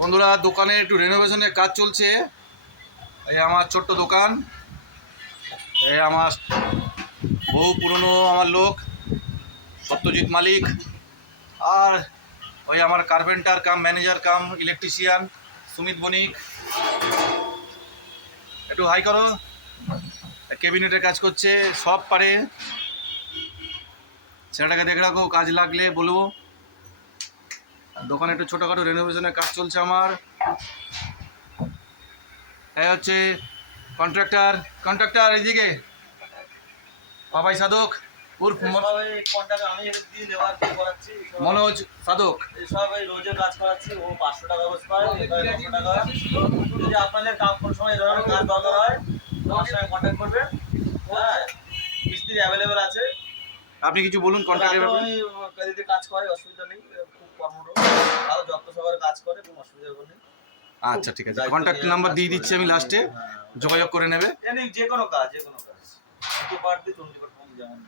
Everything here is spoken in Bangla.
বন্ধুরা, দোকানে একটু রেনোভেশনের কাজ চলছে। এই আমার ছোট্ট দোকান, এই আমার বহু পুরনো আমার লোক সত্যজিৎ মালিক, আর ওই আমার কার্পেন্টার কাম ম্যানেজার কাম ইলেকট্রিশিয়ান সুমিত বণিক। একটু হাই করো। ক্যাবিনেটের কাজ করছে, সব পারে। ছেলেটাকে দেখে রাখো, কাজ লাগলে বলবো। দোকানে একটু ছোটোখাটো রেনোভেশনের কাজ চলছে আমার। এই হচ্ছে কন্ট্রাক্টর এইদিকে বাবাই সাধক উর্ফ মনোজ সাধক। সব এই রোজের কাজ করাচ্ছি, ও 500 টাকা রোজ পায়, 900 টাকা। যদি আপনাদের কোন সময় এই ধরনের কাজ দরকার হয় আমার সঙ্গে কন্ট্যাক্ট করবেন। হ্যাঁ, মিস্ত্রি অ্যাভেলেবেল আছে। আপনি কিছু বলুন কন্ট্রাক্টের ব্যাপারে। কাজে কাজ করে, অসুবিধা নেই, খুব কর্মঠ, ভালো যত্ন সহকারে কাজ করে, কোনো অসুবিধা নেই। আচ্ছা, ঠিক আছে। কন্ট্যাক্ট নাম্বার দিয়ে দিচ্ছি আমি লাস্টে, যোগাযোগ করে নেবে। যে কোনো কাজ, যে কোনো কাজ, চণ্ডীপাঠ দিয়ে চণ্ডীপাঠ যেমন